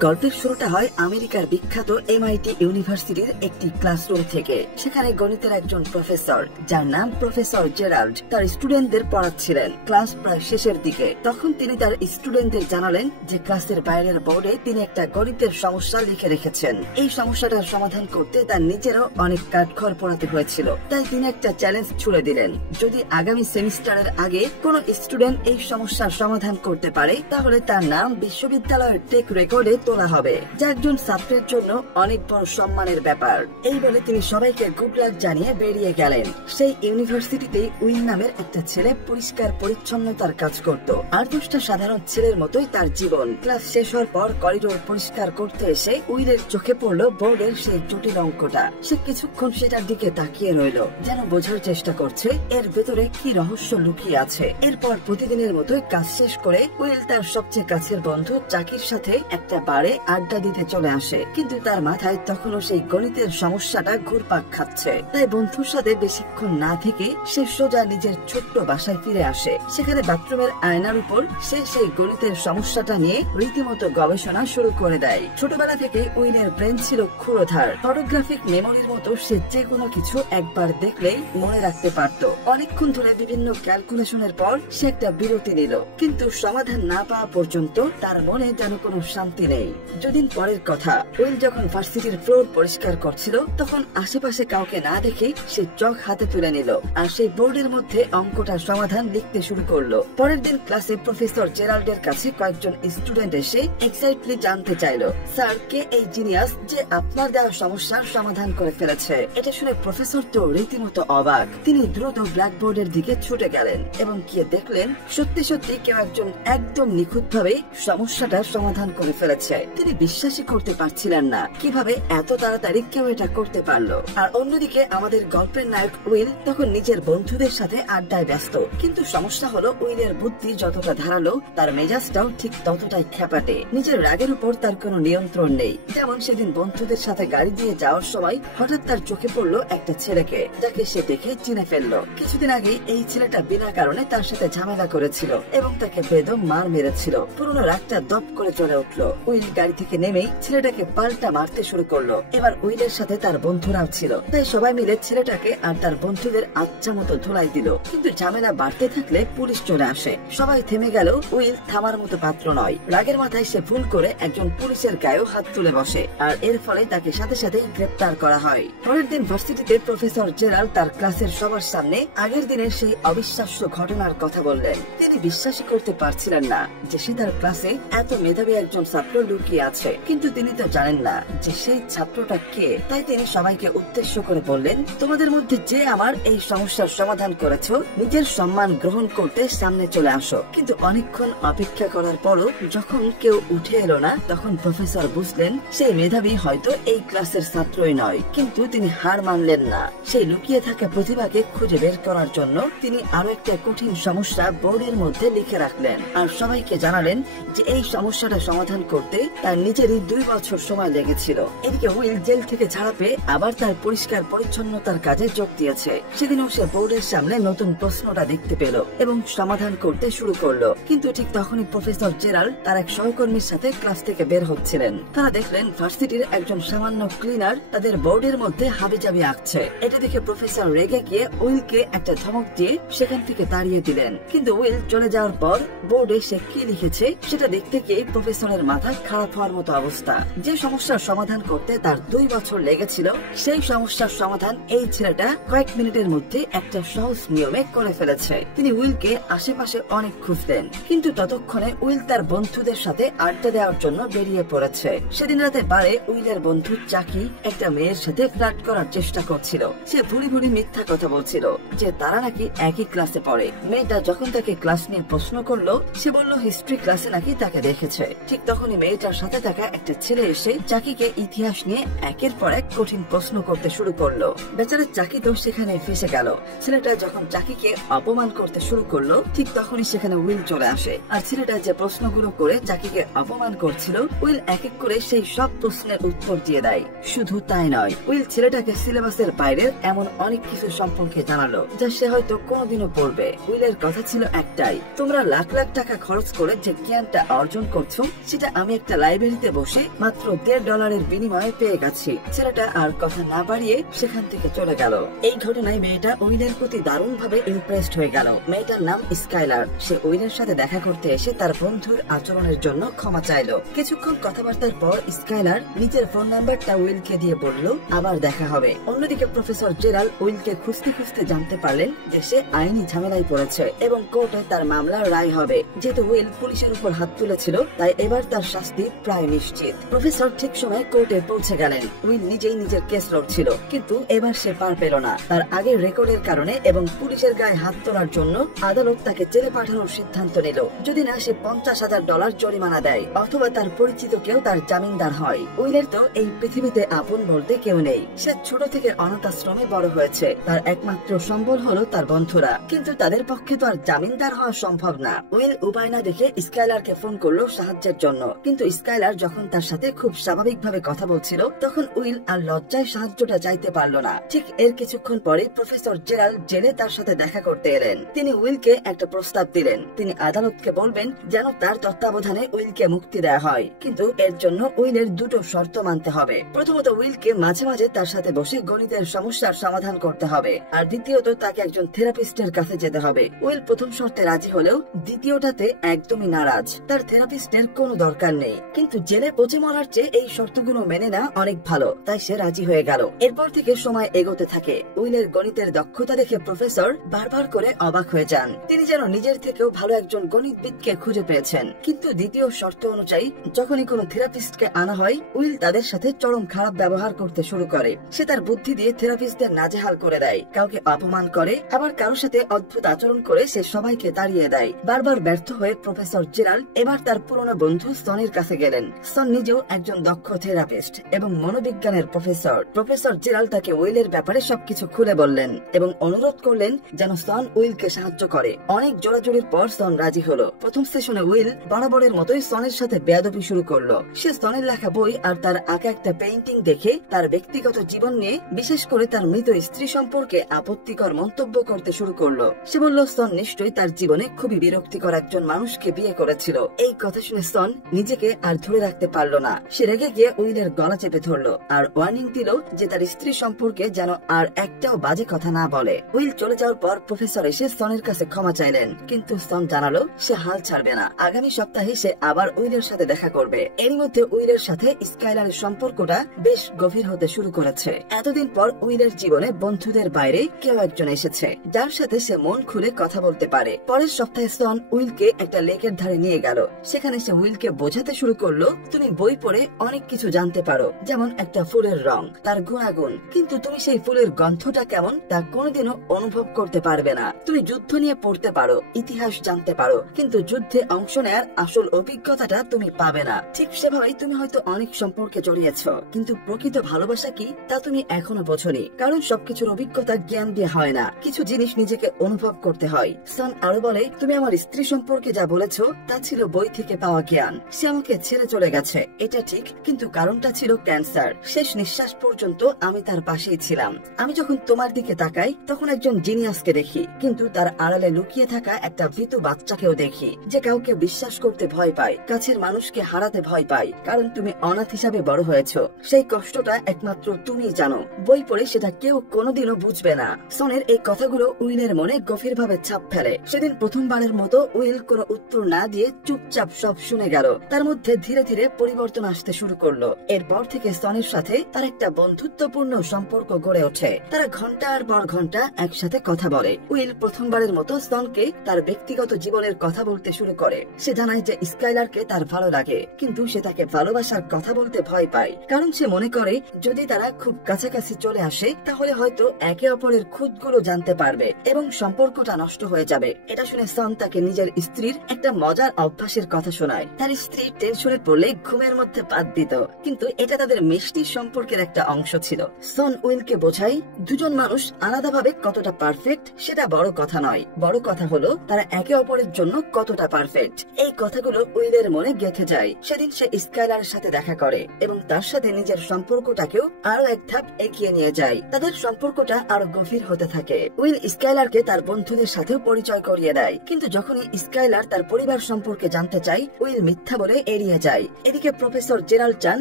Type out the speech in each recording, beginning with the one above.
গল্পের শুরুটা হয় আমেরিকার বিখ্যাত MIT ইউনিভার্সিটির একটি ক্লাসরুম থেকে। সেখানে গণিতের একজন প্রফেসর, যার নাম প্রফেসর জেরাল্ড, তার স্টুডেন্টদের পড়াচ্ছিলেন। ক্লাস প্রায় শেষের দিকে। তখন তিনি তার স্টুডেন্টদের জানালেন যে ক্লাসের বাইরের বোর্ডে তিনি একটা গণিতের সমস্যা লিখে রেখেছেন। এই সমস্যাটার সমাধান করতে তার নিজেরও অনেক কাঠখড় পোড়াতে হয়েছিল। তাই তিনি একটা চ্যালেঞ্জ ছুড়ে দিলেন, যদি আগামী সেমিস্টারের আগে কোন স্টুডেন্ট এই সমস্যার সমাধান করতে পারে তাহলে তার নাম বিশ্ববিদ্যালয়ের টেক রেকর্ডে তোলা হবে, যা একজন ছাত্রের জন্য অনেক বড় সম্মানের ব্যাপার। এই বলে তিনি সবাইকে গুড লাক জানিয়ে বেরিয়ে গেলেন। সেই ইউনিভার্সিটিতে উইল নামের একটা ছেলে পরিষ্কার পরিচ্ছন্নতার কাজ করত। আর 10টা সাধারণ ছেলের মতোই তার জীবন। ক্লাস শেষ হওয়ার পর করিডোর পরিষ্কার করতে এসে উইলের চোখে পড়লো বোর্ডের সেই জটিল অঙ্কটা। সে কিছুক্ষণ সেটার দিকে তাকিয়ে রইল, যেন বোঝার চেষ্টা করছে এর ভেতরে কি রহস্য লুকিয়ে আছে। এরপর প্রতিদিনের মতোই কাজ শেষ করে উইল তার সবচেয়ে কাছের বন্ধু চাকির সাথে একটা বারে আড্ডা দিতে চলে আসে। কিন্তু তার মাথায় তখনও সেই গণিতের সমস্যাটা ঘুরপাক খাচ্ছে। তাই বন্ধুর সাথে বেশিক্ষণ না থেকে সে সোজা নিজের ছোট্ট বাসায় ফিরে আসে। সেখানে বাথরুমের আয়নার উপর সে সেই গণিতের সমস্যাটা নিয়ে রীতিমতো গবেষণা শুরু করে দেয়। ছোটবেলা থেকে উইলের ব্রেন ছিল ক্ষুরোধার। ফটোগ্রাফিক মেমোরির মতো সে যে কোনো কিছু একবার দেখলেই মনে রাখতে পারত। অনেকক্ষণ ধরে বিভিন্ন ক্যালকুলেশনের পর সে একটা বিরতি নিল, কিন্তু সমাধান না পাওয়া পর্যন্ত তার মনে যেন কোনো শান্তি নেই। দুদিন পরের কথা, উইল যখন ভার্সিটির ফ্লোর পরিষ্কার করছিল তখন আশেপাশে কাউকে না দেখে সে চক হাতে তুলে নিল আর সেই বোর্ডের মধ্যে অঙ্কটার সমাধান লিখতে শুরু করলো। পরের দিন ক্লাসে প্রফেসর জেরাল্ডের কাছে কয়েকজন স্টুডেন্ট এসে এক্সাইটলি জানতে চাইলো, স্যার, কে এই জিনিয়াস যে আপনার দেওয়া সমস্যার সমাধান করে ফেলেছে? এটা শুনে প্রফেসর তো রীতিমতো অবাক। তিনি দ্রুত ব্ল্যাকবোর্ডের দিকে ছুটে গেলেন এবং গিয়ে দেখলেন সত্যি সত্যি কেউ একজন একদম নিখুঁত ভাবে সমস্যাটার সমাধান করে ফেলেছে। তিনি বিশ্বাসই করতে পারছিলেন না কিভাবে এত তাড়াতাড়ি কেউ এটা করতে পারলো। আর অন্যদিকে আমাদের গল্পের নায়ক উইল তখন নিজের বন্ধুদের সাথে আড্ডায় ব্যস্ত। কিন্তু সমস্যা হলো উইলের বুদ্ধি যতটা ধারালো, তার মেজাজটাও ঠিক ততটাই খ্যাপাটে। নিজের রাগের উপর তার কোনো নিয়ন্ত্রণ নেই। যেমন সেদিন বন্ধুদের সাথে গাড়ি দিয়ে যাওয়ার সময় হঠাৎ তার চোখে পড়লো একটা ছেলেকে, যাকে সে দেখে চিনে ফেললো। কিছুদিন আগে এই ছেলেটা বিনা কারণে তার সাথে ঝামেলা করেছিল এবং তাকে বেদম মার মেরেছিল। পুরনো রাগটা দপ করে চলে উঠলো। উইল গাড়ি থেকে নেমেই ছেলেটাকে পাল্টা মারতে শুরু করলো। এবার উইলের সাথে তার বন্ধুরাও ছিল, তাই সবাই মিলে ছেলেটাকে আর তার বন্ধুদের আচ্ছা মতো ধুলাই দিল। কিন্তু ঝামেলা বাড়তে থাকলে পুলিশ চলে আসে। সবাই থেমে গেল, উইল থামার মতো পাত্র নয়। রাগের মাথায় সে ভুল করে একজন পুলিশের গায়েও হাত তুলে বসে আর এর ফলে তাকে সাথে সাথে গ্রেপ্তার করা হয়। পরের দিন ভার্সিটিতে প্রফেসর জেরাল্ড তার ক্লাসের সবার সামনে আগের দিনের সেই অবিশ্বাস্য ঘটনার কথা বললেন। তিনি বিশ্বাসই করতে পারছিলেন না যে সে তার ক্লাসে এত মেধাবী একজন ছাত্র লুকিয়ে আছে। কিন্তু তিনি তো জানেন না যে সেই ছাত্রটা কে। তাই তিনি সবাইকে উদ্দেশ্য করে বললেন, তোমাদের মধ্যে যে আমার এই সমস্যার সমাধান করেছো, নিজের সম্মান গ্রহণ করতে সামনে চলে আসো। কিন্তু অনেকক্ষণ অপেক্ষা করার পরও যখন কেউ উঠে এলো না, তখন প্রফেসর বুঝলেন সেই মেধাবী হয়তো এই ক্লাসের ছাত্রই নয়। কিন্তু তিনি হার মানলেন না। সেই লুকিয়ে থাকা প্রতিভাকে খুঁজে বের করার জন্য তিনি আরো একটা কঠিন সমস্যা বোর্ডের মধ্যে লিখে রাখলেন আর সবাইকে জানালেন যে এই সমস্যাটা সমাধান করতে তার নিজেরই 2 বছর সময় লেগেছিল। এদিকে উইল জেল থেকে ছাড়া পেয়ে আবার তার পরিষ্কার পরিচ্ছন্নতার কাজে যোগ দিয়েছে। সেদিনও সে বোর্ডের সামনে নতুন প্রশ্নটা দেখতে পেল এবং সমাধান করতে শুরু করলো। কিন্তু ঠিক তখনই প্রফেসর জেরাল্ড তার এক সহকর্মীর সাথে ক্লাস থেকে বের হচ্ছিলেন। তারা দেখলেন ভার্সিটির একজন সামান্য ক্লিনার তাদের বোর্ডের মধ্যে হাবিজাবি আঁকছে। এটা দেখে প্রফেসর রেগে গিয়ে উইলকে একটা ধমক দিয়ে সেখান থেকে তাড়িয়ে দিলেন। কিন্তু উইল চলে যাওয়ার পর বোর্ডে সে কি লিখেছে সেটা দেখতে গিয়ে প্রফেসরের মাথা খারাপ হওয়ার মতো অবস্থা। যে সমস্যার সমাধান করতে তার 2 বছর লেগেছিল, সেই সমস্যার সমাধান এই ছেলেটা কয়েক মিনিটের মধ্যে একটা সহজ নিয়মে করে ফেলেছে। তিনি উইলকে আশেপাশে অনেক খুঁজলেন, কিন্তু ততক্ষণে উইল তার বন্ধুদের সাথে আড্ডা দেওয়ার জন্য বেরিয়ে পড়েছে। সেদিন রাতে বারে উইলের বন্ধু চাকি একটা মেয়ের সাথে ফ্লার্ট করার চেষ্টা করছিল। সে ভুরি ভুরি মিথ্যা কথা বলছিল যে তারা নাকি একই ক্লাসে পড়ে। মেয়েটা যখন তাকে ক্লাস নিয়ে প্রশ্ন করলো, সে বলল হিস্ট্রি ক্লাসে নাকি তাকে দেখেছে। ঠিক তখনই মেয়েটার সাথে থাকা একটা ছেলে এসে চাকিকে ইতিহাস নিয়ে একের পর এক কঠিন প্রশ্ন করতে শুরু করলো। বেচারা চাকি তো সেখানে ফেসে গেল। ছেলেটা যখন চাকিকে অপমান করতে শুরু করলো, ঠিক তখনই সেখানে উইল চলে আসে আর ছেলেটা যে প্রশ্নগুলো করে চাকিকে অপমান করছিল, উইল এক এক করে সেই সব প্রশ্নের উত্তর দিয়ে দেয়। শুধু তাই নয়, উইল ছেলেটাকে সিলেবাসের বাইরের এমন অনেক কিছু সম্পর্কে জানালো যা সে হয়তো কোনোদিনও পড়বে। উইলের কথা ছিল একটাই, তোমরা লাখ লাখ টাকা খরচ করে যে জ্ঞানটা অর্জন করছো সেটা আমি একটা লাইব্রেরিতে বসে মাত্র $1.5 বিনিময়ে পেয়ে গেছি। ছেলেটা আর কথা না বাড়িয়ে সেখান থেকে চলে গেল। এই ঘটনায় মেয়েটা উইলের প্রতি দারুণ ভাবে ইমপ্রেসড হয়ে গেল। মেয়েটার নাম স্কাইলার। সে উইলের সাথে দেখা করতে এসে তার বন্ধুর আচরণের জন্য ক্ষমা চাইলো। কিছুক্ষণ কথাবার্তার পর স্কাইলার নিজের ফোন নাম্বারটা উইলকে দিয়ে বলল আবার দেখা হবে। অন্যদিকে প্রফেসর জেরাল্ড উইলকে খুঁজতে খুঁজতে জানতে পারলেন যে সে আইনি ঝামেলায় পড়েছে এবং কোর্টে তার মামলার রায় হবে। যেহেতু উইল পুলিশের উপর হাত তুলেছিল তাই এবার তার শাস্তি প্রায় নিশ্চিত। প্রফেসর ঠিক সময় কোর্টে পৌঁছে গেলেন। উইল নিজেই নিজের কেস লড়ছিল, কিন্তু এবার সে পার পেল না। তার আগের রেকর্ডের কারণে এবং পুলিশের গায়ে হাত তোলার জন্য আদালত তাকে জেলে পাঠানোর সিদ্ধান্ত নিল, যদি না সে $50,000 জরিমানা দেয় অথবা তার পরিচিত কেউ তার জামিনদার হয়। উইলের তো এই পৃথিবীতে আপন বলতে কেউ নেই। সে ছোট থেকে অনাথ আশ্রমে বড় হয়েছে। তার একমাত্র সম্বল হলো তার বন্ধুরা, কিন্তু তাদের পক্ষে তো আর জামিনদার হওয়া সম্ভব না। উইল উপায় না দেখে স্কাইলারকে ফোন করলো সাহায্যের জন্য, কিন্তু স্কাইলার যখন তার সাথে খুব স্বাভাবিকভাবে কথা বলছিল তখন উইল আর লজ্জায় সাহায্যটা চাইতে পারলো না। ঠিক এর কিছুক্ষণ পরে প্রফেসর জেরাল্ড জেলে তার সাথে দেখা করতে এলেন। তিনি উইলকে একটা প্রস্তাব দিলেন। তিনি আদালতকে বলবেন যেন তার তত্ত্বাবধানে উইলকে মুক্তি দেওয়া হয়, কিন্তু এর জন্য উইলের দুটো শর্ত মানতে হবে। প্রথমত উইলকে মাঝে মাঝে তার সাথে বসে গণিতের সমস্যার সমাধান করতে হবে, আর দ্বিতীয়ত তাকে একজন থেরাপিস্টের কাছে যেতে হবে। উইল প্রথম শর্তে রাজি হলেও দ্বিতীয়টাতে একদমই নারাজ। তার থেরাপিস্টের কোনো দরকার নেই, কিন্তু জেলে পচে মরার চেয়ে এই শর্তগুলো মেনে না অনেক ভালো, তাই সে রাজি হয়ে গেল। এরপর থেকে সময় এগোতে থাকে। উইলের গণিতের দক্ষতা দেখে প্রফেসর বারবার করে অবাক হয়ে যান। তিনি যেন নিজের থেকেও ভালো একজন গণিতবিদকে খুঁজে পেয়েছেন। কিন্তু দ্বিতীয় শর্ত অনুযায়ী যখনই কোনো থেরাপিস্টকে আনা হয় উইল তাদের সাথে চরম খারাপ ব্যবহার করতে শুরু করে। সে তার বুদ্ধি দিয়ে থেরাপিস্টদের নাজেহাল করে দেয়, কাউকে অপমান করে, আবার কারোর সাথে অদ্ভুত আচরণ করে সে সবাইকে তাড়িয়ে দেয়। বারবার ব্যর্থ হয়ে প্রফেসর জেরাল্ড এবার তার পুরনো বন্ধু সনির কাছে গেলেন। সন নিজেও একজন দক্ষ থেরাপিস্ট এবং মনোবিজ্ঞানের প্রফেসর। প্রফেসর জেরাল্ড তাকে উইলের ব্যাপারে সবকিছু খুলে বললেন এবং অনুরোধ করলেন যেন সন উইলকে সাহায্য করে। অনেক জোরাজুরির পর সন রাজি হলো। প্রথম সেশনে উইল বরাবরের মতোই সনের সাথে বেয়াদবি শুরু করলো। সে সনের লেখা বই আর তার আঁকা একটা পেইন্টিং দেখে তার ব্যক্তিগত জীবন নিয়ে, বিশেষ করে তার মৃত স্ত্রী সম্পর্কে আপত্তিকর মন্তব্য করতে শুরু করলো। সে বলল সন নিশ্চয়ই তার জীবনে খুবই বিরক্তিকর একজন মানুষকে বিয়ে করেছিল। এই কথা শুনে সন নিজেকে আর ধরে রাখতে পারলো না। সে রেগে গিয়ে উইলের গলা চেপে ধরলো আর ওয়ার্নিং দিল যে তার স্ত্রী সম্পর্কে যেন আর একটাও বাজে কথা না বলে। উইল চলে যাওয়ার পর প্রফেসর এসে সনের কাছে ক্ষমা চাইলেন, কিন্তু সন জানালো সে হাল ছাড়বে না। আগামী সপ্তাহে সে আবার উইলের সাথে দেখা করবে। এর মধ্যে উইলের সাথে স্কাইলারের সম্পর্কটা বেশ গভীর হতে শুরু করেছে। এতদিন পর উইলের জীবনে বন্ধুদের বাইরে কেউ একজন এসেছে যার সাথে সে মন খুলে কথা বলতে পারে। পরের সপ্তাহে সন উইলকে একটা লেকের ধারে নিয়ে গেল। সেখানে সে উইলকে বোঝাতে শুরু করলো তুমি বই পড়ে অনেক কিছু জানতে পারো, যেমন একটা ফুলের রং, তার গুণাগুণ, কিন্তু তুমি সেই ফুলের গন্ধটা কেমন তা কোনোদিনও অনুভব করতে পারবে না। তুমি যুদ্ধ নিয়ে পড়তে পারো, ইতিহাস জানতে পারো, কিন্তু যুদ্ধে অংশ নেয়ার আসল অভিজ্ঞতাটা তুমি পাবে না। ঠিক সেভাবেই তুমি হয়তো অনেক সম্পর্কে জড়িয়েছ, কিন্তু প্রকৃত ভালোবাসা কি তা তুমি এখনো বোঝনি, কারণ সবকিছুর অভিজ্ঞতা জ্ঞান দিয়ে হয় না, কিছু জিনিস নিজেকে অনুভব করতে হয়। সন আরো বলে তুমি আমার স্ত্রী সম্পর্কে যা বলেছ তা ছিল বই থেকে পাওয়া জ্ঞান। সে আমাকে ছেড়ে চলে গেছে, এটা ঠিক, কিন্তু কারণটা ছিল ক্যান্সার। শেষ নিঃশ্বাস পর্যন্ত আমি তার পাশেই ছিলাম। আমি যখন তোমার দিকে তাকাই তখন একজন জিনিয়াসকে দেখি, কিন্তু তার আড়ালে লুকিয়ে থাকা একটা ভীতু বাচ্চাকেও দেখি যে কাউকে বিশ্বাস করতে ভয় পায়, কাছের মানুষকে হারাতে ভয় পায়, কারণ তুমি অনাথ হিসাবে বড় হয়েছ। সেই কষ্টটা একমাত্র তুমি জানো, বই পড়ে সেটা কেউ কোনোদিনও বুঝবে না। সনের এই কথাগুলো উইলের মনে গভীরভাবে ছাপ ফেলে। সেদিন প্রথমবারের মতো উইল কোনো উত্তর না দিয়ে চুপচাপ সব শুনে গেল। তার মধ্যে ধীরে ধীরে পরিবর্তন আসতে শুরু করলো। এরপর থেকে সনের সাথে তার একটা বন্ধুত্বপূর্ণ সম্পর্ক গড়ে ওঠে। তারা ঘন্টার পর ঘন্টা একসাথে কথা বলে। উইল প্রথমবারের মতো সনকে তার ব্যক্তিগত জীবনের কথা বলতে শুরু করে। সে জানায় যে স্কাইলারকে তার ভালো লাগে, কিন্তু সে তাকে ভালোবাসার কথা বলতে ভয় পায়, কারণ সে মনে করে যদি তারা খুব কাছাকাছি চলে আসে তাহলে হয়তো একে অপরের খুঁতগুলো জানতে পারবে এবং সম্পর্কটা নষ্ট হয়ে যাবে। এটা শুনে সন তাকে নিজের স্ত্রীর একটা মজার অভ্যাসের কথা শোনায়। তার স্ত্রী টেনশনে পড়লে ঘুমের মধ্যে পাত দিত, কিন্তু এটা তাদের মিষ্টি সম্পর্কের একটা অংশ ছিল। সন উইলকে বোঝাই দুজন মানুষ আলাদাভাবে কতটা পারফেক্ট সেটা বড় কথা নয়, বড় কথা হলো তারা একে অপরের জন্য কতটা পারফেক্ট। এই কথাগুলো উইলের মনে গেঁথে যায়। সেদিন সে স্কাইলারের সাথে দেখা করে এবং তার সাথে নিজের সম্পর্কটাকেও আরো এক ধাপ এগিয়ে নিয়ে যায়। তাদের সম্পর্কটা আরো গভীর হতে থাকে। উইল স্কাইলারকে তার বন্ধুদের সাথেও পরিচয় করিয়ে দেয়, কিন্তু যখনই স্কাইলার তার পরিবার সম্পর্কে জানতে চায় উইল মিথ্যা বলে এড়িয়ে যায়। এদিকে প্রফেসর জেরাল্ড চান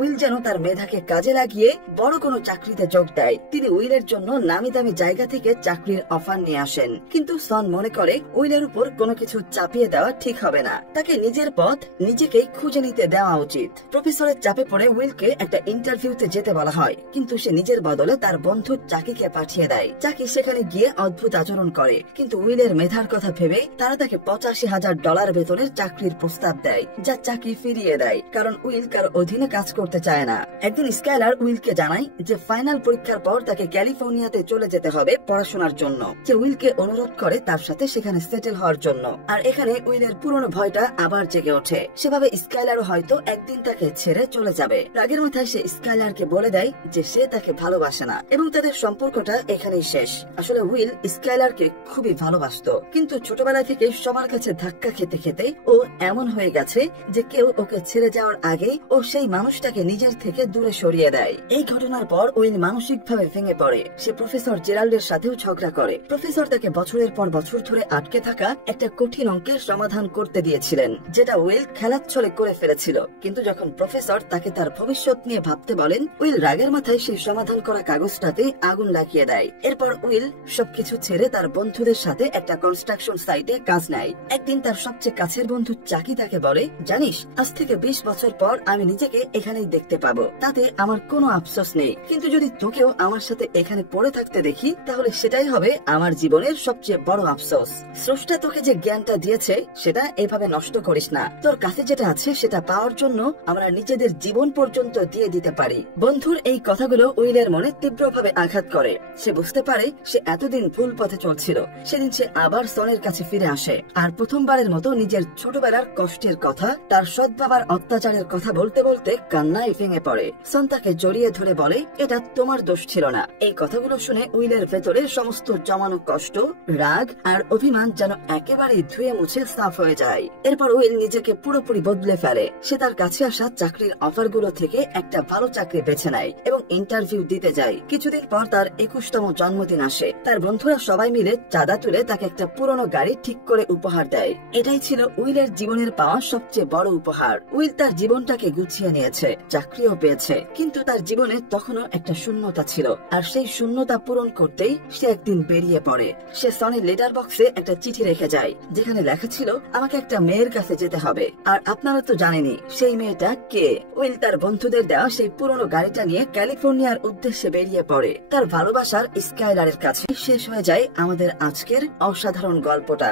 উইল যেন তার মেধাকে কাজে লাগিয়ে বড় কোনো চাকরিতে যোগ দেয়। তিনি উইলের জন্য নামি দামি জায়গা থেকে চাকরির অফার নিয়ে আসেন, কিন্তু সন মনে করে উইলের উপর কোনো কিছু চাপিয়ে দেওয়া ঠিক হবে না, তাকে নিজের পথ নিজেকেই খুঁজে নিতে দেওয়া উচিত। প্রফেসরের চাপে পড়ে উইলকে একটা ইন্টারভিউতে যেতে বলা হয়, কিন্তু সে নিজের বদলে তার বন্ধু চাকিকে পাঠিয়ে দেয়। চাকি সেখানে গিয়ে অদ্ভুত আচরণ করে, কিন্তু উইলের মেধার কথা ভেবে তারা তাকে $85,000 বেতনের চাকরির প্রস্তাব দেয়, যা চাকি ফিরিয়ে দেয়, কারণ উইল কার অধীনে কাজ করতে চায় না। একদিন স্কাইলার উইলকে জানায় যে ফাইনাল পরীক্ষার পর তাকে ক্যালিফোর্নিয়াতে চলে যেতে হবে পড়াশোনার জন্য। যে উইলকে অনুরোধ করে তার সাথে সেখানে সেটেল হওয়ার জন্য। আর এখানে উইলের পুরনো ভয়টা আবার জেগে ওঠে। সেভাবে স্কাইলারও হয়তো একদিন তাকে ছেড়ে চলে যাবে। রাগের মাথায় সে স্কাইলারকে বলে দেয় যে সে তাকে ভালোবাসে না এবং তাদের সম্পর্কটা এখানেই শেষ। আসলে উইল স্কাইলারকে খুবই ভালোবাসতো, কিন্তু ছোটবেলা থেকে সবার কাছে ধাক্কা খেতে খেতে ও এমন হয়ে গেছে যে কেউ ওকে ছেড়ে যাওয়ার আগেই ও সেই মানুষটাকে নিজের থেকে দূরে সরিয়ে দেয়। এই ঘটনার পর উইল মানসিকভাবে ভেঙে পড়ে। সে প্রফেসর জেরাল্ডের সাথেও ঝগড়া করে। প্রফেসর তাকে বছরের পর বছর ধরে আটকে থাকা একটা কঠিন অঙ্কের সমাধান করতে দিয়েছিলেন, যেটা উইল খেলার ছলে করে ফেলেছিল। কিন্তু যখন প্রফেসর তাকে তার ভবিষ্যৎ নিয়ে ভাবতে বলেন, উইল রাগের মাথায় সেই সমাধান করা কাগজটাতে আগুন লাগিয়ে দেয়। এরপর উইল সবকিছু ছেড়ে তার বন্ধুদের সাথে একটা কনস্ট্রাকশন সাইটে কাজ নেয়। একদিন তার সবচেয়ে কাছের বন্ধু চাকি তাকে বলে, জানিস, আজ থেকে 20 বছর পর আমি নিজেকে এখানেই দেখতে পাবো, তাতে আমার কোনো আফসোস নেই, কিন্তু যদি তোকেও আমার সাথে এখানে পড়ে থাকতে দেখি তাহলে সেটাই হবে আমার জীবনের সবচেয়ে বড় আফসোস। স্রষ্টা তোকে যে জ্ঞানটা দিয়েছে সেটা এভাবে নষ্ট করিস না। তোর কাছে যেটা আছে সেটা পাওয়ার জন্য আমরা নিজেদের জীবন পর্যন্ত দিয়ে দিতে পারি। বন্ধুর এই কথাগুলো উইলের মনে তীব্রভাবে আঘাত করে। সে বুঝতে পারে সে এতদিন ভুল পথে চলছিল। সেদিন সে আবার সনের কাছে ফিরে আসে আর প্রথমবারের মতো নিজের ছোটবেলার কষ্টের কথা, তার সৎ বাবার অত্যাচারের কথা বলতে বলতে কান্নায় ভেঙে পড়ে। সন তাকে জড়িয়ে ধরে বলে, এটা তোমার দোষ ছিল না। এই কথাগুলো শুনে উইলের ভেতরে সমস্ত জমানো কষ্ট, রাগ আর অভিমান যেন একেবারেই ধুয়ে মুছে সাফ হয়ে যায়। এরপর উইল নিজেকে পুরোপুরি বদলে ফেলে। সে তার কাছে আসা চাকরির অফারগুলো থেকে একটা ভালো চাকরি বেছে নেয় এবং ইন্টারভিউ দিতে যায়। কিছুদিন পর তার 21তম জন্মদিন আসে। তার বন্ধুরা সবাই মিলে চাঁদা তুলে তাকে একটা পুরনো গাড়ি ঠিক করে উপহার দেয়। এটাই ছিল উইলের জীবনের পাওয়া সবচেয়ে বড় উপহার। উইল তার জীবনটাকে গুছিয়ে নিয়েছে, চাকরিও পেয়েছে, কিন্তু তার জীবনে তখনও একটা শূন্যতা ছিল। আর সেই শূন্যতা পূরণ করতেই সে একদিন বেরিয়ে পড়ে। সে সনের লেটার বক্সে একটা চিঠি রেখে যায়, যেখানে লেখা ছিল, আমাকে একটা মেয়ের কাছে যেতে হবে, আর আপনারা তো জানেনই সেই মেয়েটা কে। উইল তার বন্ধুদের দেওয়া সেই পুরনো গাড়িটা নিয়ে ক্যালিফোর্নিয়ার উদ্দেশ্যে বেরিয়ে পড়ে। তার ভালোবাসার স্কাইলারের কাছে শেষ হয়ে যায় আমাদের আজকের অসাধারণ গল্পটা।